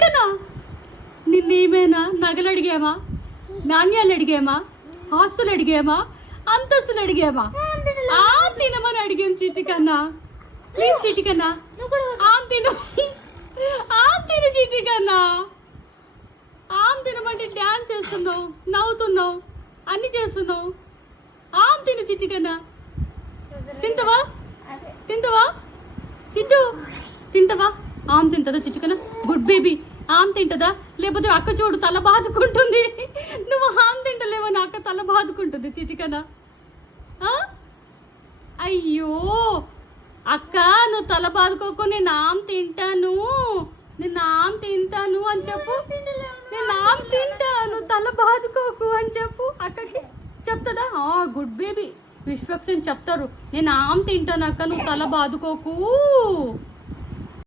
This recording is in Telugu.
చిటికనా నిన్నేమైనా నగలు అడిగామా, నాణ్యాలు అడిగామా, ఆస్తులు అడిగామా, అంతస్తులు అడిగామా? తినమని అడిగాం చిటికన్నా. ప్లీజ్ చిటికన్నా తిను, తిను చిటికన్నా. తినమంటే డ్యాన్స్ చేస్తున్నావు, నవ్వుతున్నావు, అన్ని చేస్తున్నావు. తిను చిటికన్నా. తింటవా తింటవా చిట్టు తింటవా? తింటదా చిటికన్నా? Good baby. తింటదా? లేకపోతే అక్క చూడు తల బాదుకుంటుంది. నువ్వు తింటలేవని అక్క తల బాదుకుంటుంది చిటికనా. అయ్యో అక్క, నువ్వు తల బాదుకోకు, నేను తింటాను, నేను తింటాను అని చెప్పు. నేను తింటాను, తల బాదుకోకు అని చెప్పు. అక్కకి చెప్తుందా? Good baby. విశ్వక్సేన్ చెప్తారు, నేను తింటాను అక్క, నువ్వు తల బాదుకోకు.